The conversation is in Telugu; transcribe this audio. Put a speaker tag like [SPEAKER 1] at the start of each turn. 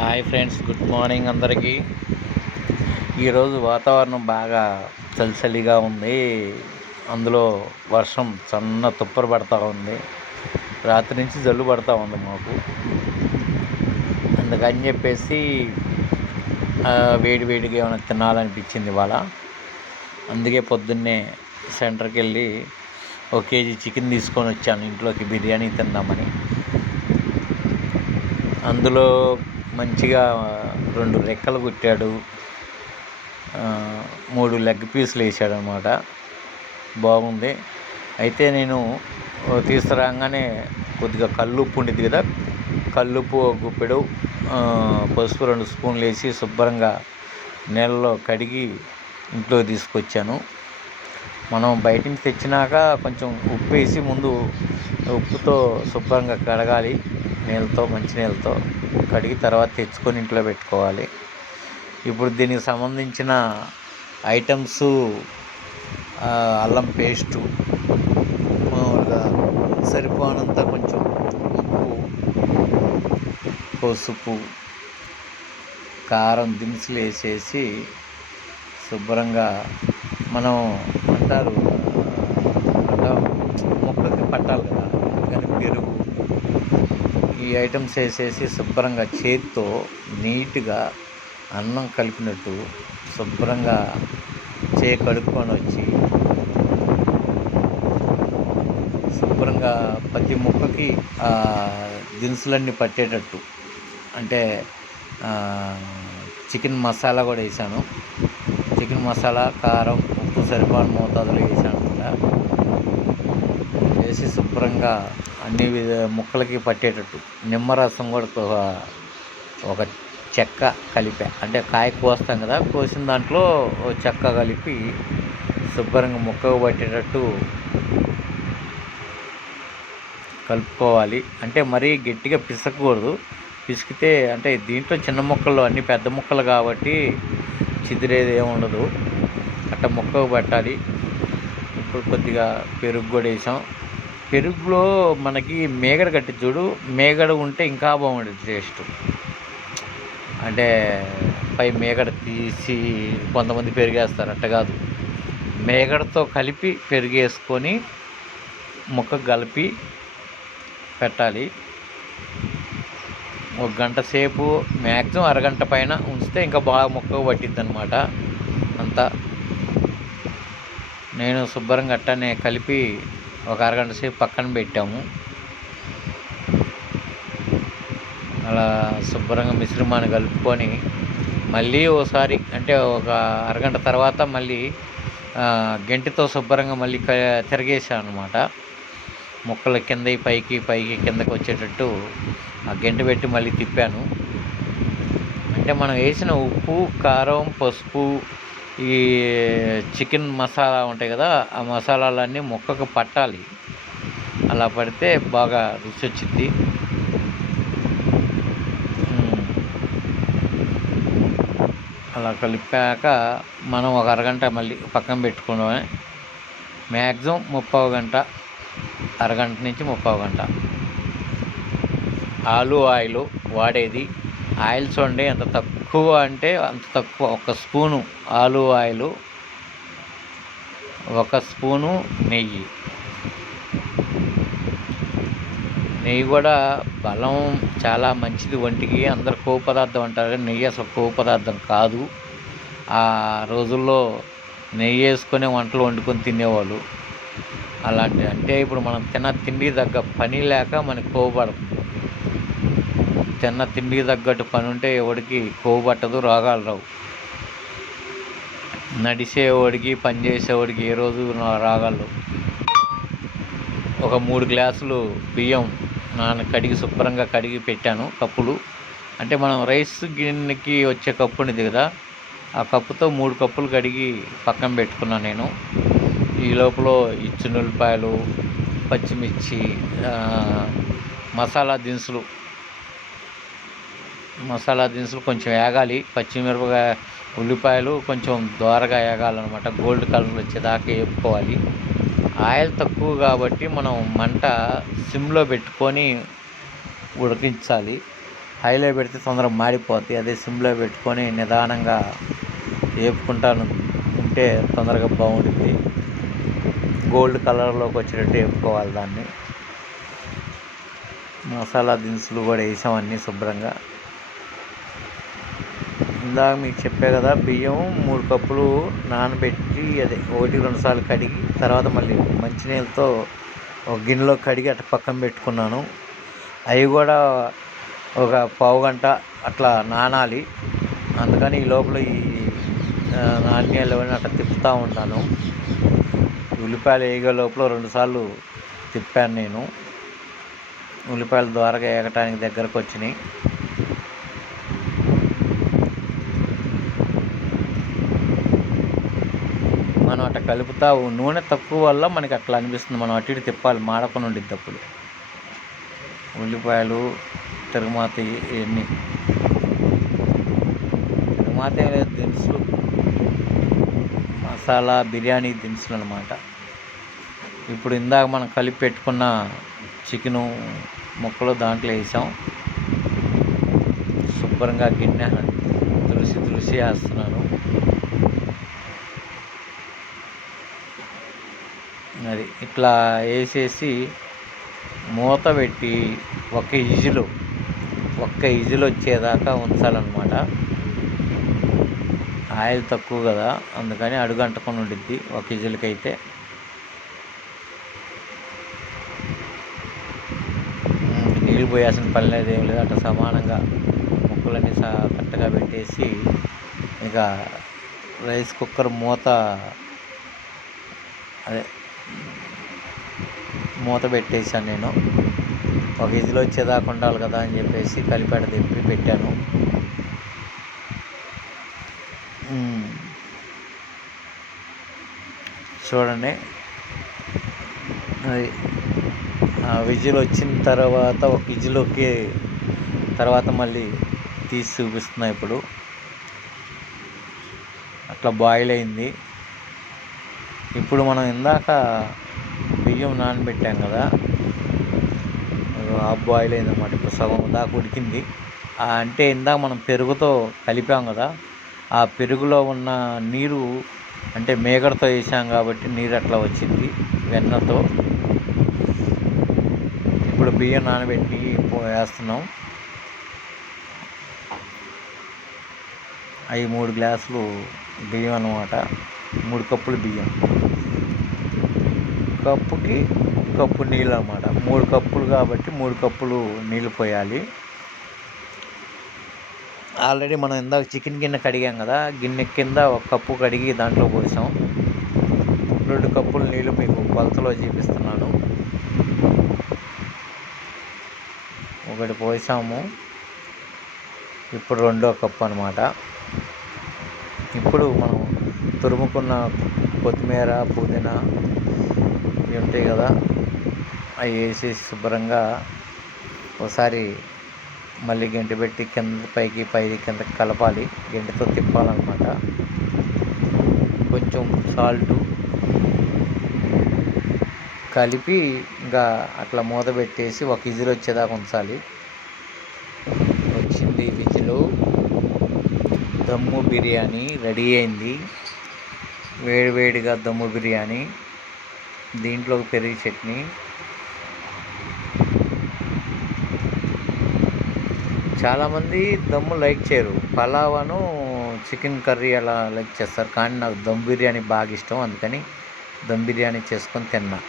[SPEAKER 1] హాయ్ ఫ్రెండ్స్ గుడ్ మార్నింగ్ అందరికీ. ఈరోజు వాతావరణం బాగా చలి చలిగా ఉంది. అందులో వర్షం సన్న తుప్పర పడతా ఉంది. రాత్రి నుంచి జల్లు పడతా ఉంది మాకు. అందుకని చెప్పేసి వేడి వేడిగా ఏమైనా తినాలనిపించింది ఇవాళ. అందుకే పొద్దున్నే సెంటర్కి వెళ్ళి ఒక కేజీ చికెన్ తీసుకొని వచ్చాను. ఇంట్లోకి బిర్యానీ తిందామని. అందులో మంచిగా రెండు రెక్కలు కుట్టాడు. మూడు లెగ్ పీసులు వేసాడు అనమాట బాగుంది. అయితే నేను తీసుకురాగానే కొద్దిగా కల్లుప్పు ఉండేది కదా? కల్లుప్పు గుప్పెడు పసుపు రెండు స్పూన్లు వేసి శుభ్రంగా నీళ్ళలో కడిగి ఇంట్లో తీసుకొచ్చాను. మనం బయట నుంచి తెచ్చినాక కొంచెం ఉప్పు వేసి ముందు ఉప్పుతో శుభ్రంగా కడగాలి నీళ్ళతో మంచి నీళ్ళతో కడిగి తర్వాత తెచ్చుకొని ఇంట్లో పెట్టుకోవాలి. ఇప్పుడు దీనికి సంబంధించిన ఐటమ్స్ అల్లం పేస్టు మామూలుగా సరిపోనంత కొంచెం ఉప్పు పసుపు కారం దినుసులు వేసేసి శుభ్రంగా మనం అంటారు ముక్కకి పట్టాలి కదా. ఈ ఐటమ్స్ వేసేసి శుభ్రంగా చేతితో నీట్గా అన్నం కలిపినట్టు శుభ్రంగా చేయి కడుక్కొని వచ్చి శుభ్రంగా ప్రతి ముక్కకి దినుసులన్నీ పట్టేటట్టు. అంటే చికెన్ మసాలా కూడా వేసాను. చికెన్ మసాలా కారం ఉప్పు సరిపడిన మోతాదులో వేసాను కూడా. వేసి శుభ్రంగా అన్ని విధ ముక్కలకి పట్టేటట్టు. నిమ్మరసం కూడా ఒక- చెక్క కలిపా. అంటే కాయ కోస్తాం కదా కోసిన దాంట్లో చెక్క కలిపి శుభ్రంగా ముక్కకు పట్టేటట్టు కలుపుకోవాలి. అంటే మరీ గట్టిగా పిసకూడదు పిసికితే అంటే దీంట్లో చిన్న ముక్కలు అన్ని పెద్ద ముక్కలు కాబట్టి చిదిరేది ఏమి ఉండదు. అట్ట ముక్కకు పెట్టాలి. ఇప్పుడు కొద్దిగా పెరుగు కూడా వేసాం. పెరుగులో మనకి మేగడ కట్టి చూడు మేగడ ఉంటే ఇంకా బాగుండేది టేస్ట్ అంటే పై మేగడ తీసి కొంతమంది పెరిగేస్తారు అట్ట కాదు. మేగడతో కలిపి పెరిగేసుకొని ముక్క కలిపి పెట్టాలి. ఒక గంట సేపు మ్యాక్సిమం అరగంట పైన ఉంచితే ఇంకా బాగా ముక్క పట్టిద్ది అనమాట అంతా. నేను శుభ్రంగా అట్టనే కలిపి ఒక అరగంట సేపు పక్కన పెట్టాము. అలా శుభ్రంగా మిశ్రమాన్ని కలుపుకొని మళ్ళీ ఓసారి అంటే ఒక అరగంట తర్వాత మళ్ళీ గంటితో గెంటితో శుభ్రంగా మళ్ళీ తిరగేసాను అనమాట ముక్కలు కింద పైకి పైకి కిందకి వచ్చేటట్టు ఆ గెంట పెట్టి మళ్ళీ తిప్పాను. అంటే మనం వేసిన ఉప్పు కారం పసుపు ఈ చికెన్ మసాలా ఉంటాయి కదా ఆ మసాలాలన్నీ ముక్కకు పట్టాలి. అలా పడితే బాగా రుచి వచ్చింది అలా కలిపాక మనం ఒక అరగంట మళ్ళీ పక్కన పెట్టుకోవడమే మ్యాక్సిమం ముప్పై గంట అరగంట నుంచి ముప్పై గంట. ఆలు ఆయిల్ వాడేది. ఆయిల్ చూడండి ఎంత తక్కువ. ఎక్కువ అంటే అంత తక్కువ. ఒక స్పూను ఆలు ఆయిల్ ఒక స్పూను నెయ్యి. నెయ్యి కూడా బలం చాలా మంచిది ఒంటికి. అందరు కొవ్వు పదార్థం అంటారు కానీ నెయ్యి అసలు కొవ్వు పదార్థం కాదు. ఆ రోజుల్లో నెయ్యి వేసుకునే వంటలు వండుకొని తినేవాళ్ళు. అలాంటి అంటే ఇప్పుడు మనం తిన్న తిండి తగ్గ పని లేక మనకి కోవపడుతుంది తిన్న తిండికి తగ్గట్టు పని ఉంటే ఎవడికి కొవ్వు పట్టదు రోగాలు రావు. నడిచేవాడికి పని చేసేవాడికి ఏ రోజు నా రాగాలు ఒక మూడు గ్లాసులు బియ్యం నాన్న కడిగి శుభ్రంగా కడిగి పెట్టాను కప్పులు. అంటే మనం రైస్ గిన్నెకి వచ్చే కప్పు ఉంది కదా ఆ కప్పుతో మూడు కప్పులు కడిగి పక్కన పెట్టుకున్నాను నేను. ఈ లోపల ఇచ్చినుల్లిపాయలు పచ్చిమిర్చి మసాలా దినుసులు మసాలా దినుసులు కొంచెం వేగాలి పచ్చిమిరపకాయ ఉల్లిపాయలు కొంచెం దోరగా వేగాలన్నమాట గోల్డ్ కలర్ వచ్చేదాకా వేపుకోవాలి ఆయిల్ తక్కువ కాబట్టి మనం మంట సిమ్లో పెట్టుకొని ఉడికించాలి. హైలో పెడితే తొందరగా మాడిపోతాయి అదే సిమ్లో పెట్టుకొని నిదానంగా వేపుకుంటాను ఉంటే తొందరగా బాగుంటుంది గోల్డ్ కలర్లోకి వచ్చినట్టు వేపుకోవాలి దాన్ని. మసాలా దినుసులు కూడా వేసాం అన్నీ శుభ్రంగా. ఇందాక మీకు చెప్పే కదా బియ్యం మూడు కప్పులు నానబెట్టి అదే ఒకటి రెండు సార్లు కడిగి తర్వాత మళ్ళీ మంచినీళ్ళతో ఒక గిన్నెలో కడిగి అట్లా పక్కన పెట్టుకున్నాను. అవి కూడా ఒక పావు గంట అట్లా నానాలి. అందుకని ఈ లోపల ఈ నాణ్యాలు ఇవన్నీ అట్లా తిప్పుతూ ఉంటాను. ఉల్లిపాయలు వేయగ లోపల రెండుసార్లు తిప్పాను నేను. ఉల్లిపాయలు ద్వారా ఏగటానికి దగ్గరకు వచ్చినాయి. మనం అట్లా కలుపుతా నూనె తక్కువ వల్ల మనకి అట్లా అనిపిస్తుంది మనం అటు ఇటు తిప్పాలి. మాడకుండా ఉండిద్ది అప్పుడు. ఉల్లిపాయలు తిరుమాత ఇవన్నీ. తిరుగుమాత దినుసులు మసాలా బిర్యానీ దినుసులు అనమాట ఇప్పుడు ఇందాక మనం కలిపి పెట్టుకున్న చికెను ముక్కలు దాంట్లో వేసాం. శుభ్రంగా గిన్నె తులసి తులసి వేస్తున్నాను. అది ఇట్లా వేసేసి మూత పెట్టి ఒక ఇజులు ఒక్క ఇజులు వచ్చేదాకా ఉంచాలన్నమాట. ఆయిల్ తక్కువ కదా అందుకని అడుగు అంటకుండా ఉండిద్ది ఒక ఇజులకి అయితే నీళ్ళు పోయాల్సిన పని లేదు ఏం లేదు అట్లా సమానంగా ముక్కలన్నీ సా కరెక్ట్గా పెట్టేసి ఇక రైస్ కుక్కర్ మూత అదే మూత పెట్టేశాను నేను. ఒక ఇదిలో వచ్చేదాకా ఉండాలి కదా అని చెప్పేసి కలిపేట తిప్పి పెట్టాను. చూడండి. అది విజిల్ వచ్చిన తర్వాత ఒక విజిల్కి తర్వాత మళ్ళీ తీసి చూపిస్తున్నా ఇప్పుడు. అట్లా బాయిల్ అయింది. ఇప్పుడు మనం ఇందాక బియ్యం నానబెట్టాం కదా హాఫ్ బాయిల్ అయిందన్నమాట. ఇప్పుడు సగం దాకా ఉడికింది. అంటే ఇందాక మనం పెరుగుతో కలిపాం కదా ఆ పెరుగులో ఉన్న నీరు అంటే మేగడతో వేసాం కాబట్టి నీరు అట్లా వచ్చింది వెన్నతో. ఇప్పుడు బియ్యం నానబెట్టి వేస్తున్నాం. అవి మూడు గ్లాసులు బియ్యం అనమాట మూడు కప్పులు బియ్యం. కప్పుకి కప్పు నీళ్ళు అనమాట మూడు కప్పులు కాబట్టి మూడు కప్పులు నీళ్ళు పోయాలి. ఆల్రెడీ మనం ఇందాక చికెన్ గిన్నె కడిగాం కదా గిన్నె కింద ఒక కప్పు కడిగి దాంట్లో పోసాం. రెండు కప్పులు నీళ్ళు మీకు కొలతలో చూపిస్తున్నాను. ఒకటి పోసాము. ఇప్పుడు రెండో కప్పు అనమాట ఇప్పుడు మనం తురుముకున్న కొత్తిమీర పుదీనా ఇవి ఉంటాయి కదా అవి వేసేసి శుభ్రంగా ఒకసారి మళ్ళీ గంట పెట్టి కింద పైకి పైకి కింద కలపాలి. గంటితో తిప్పాలన్నమాట. కొంచెం సాల్టు కలిపి ఇంకా అట్లా మూత పెట్టేసి ఒక విజిల్ వచ్చేదాకా ఉంచాలి. వచ్చింది విజిలు. దమ్ము బిర్యానీ రెడీ అయింది. వేడివేడిగా దమ్ము బిర్యానీ దీంట్లో పెరుగు చట్నీ చాలామంది దమ్ము లైక్ చేయరు. పలావను చికెన్ కర్రీ అలా లైక్ చేస్తారు. కానీ నాకు దమ్ బిర్యానీ బాగా ఇష్టం. అందుకని దమ్ బిర్యానీ చేసుకొని తిన్నా.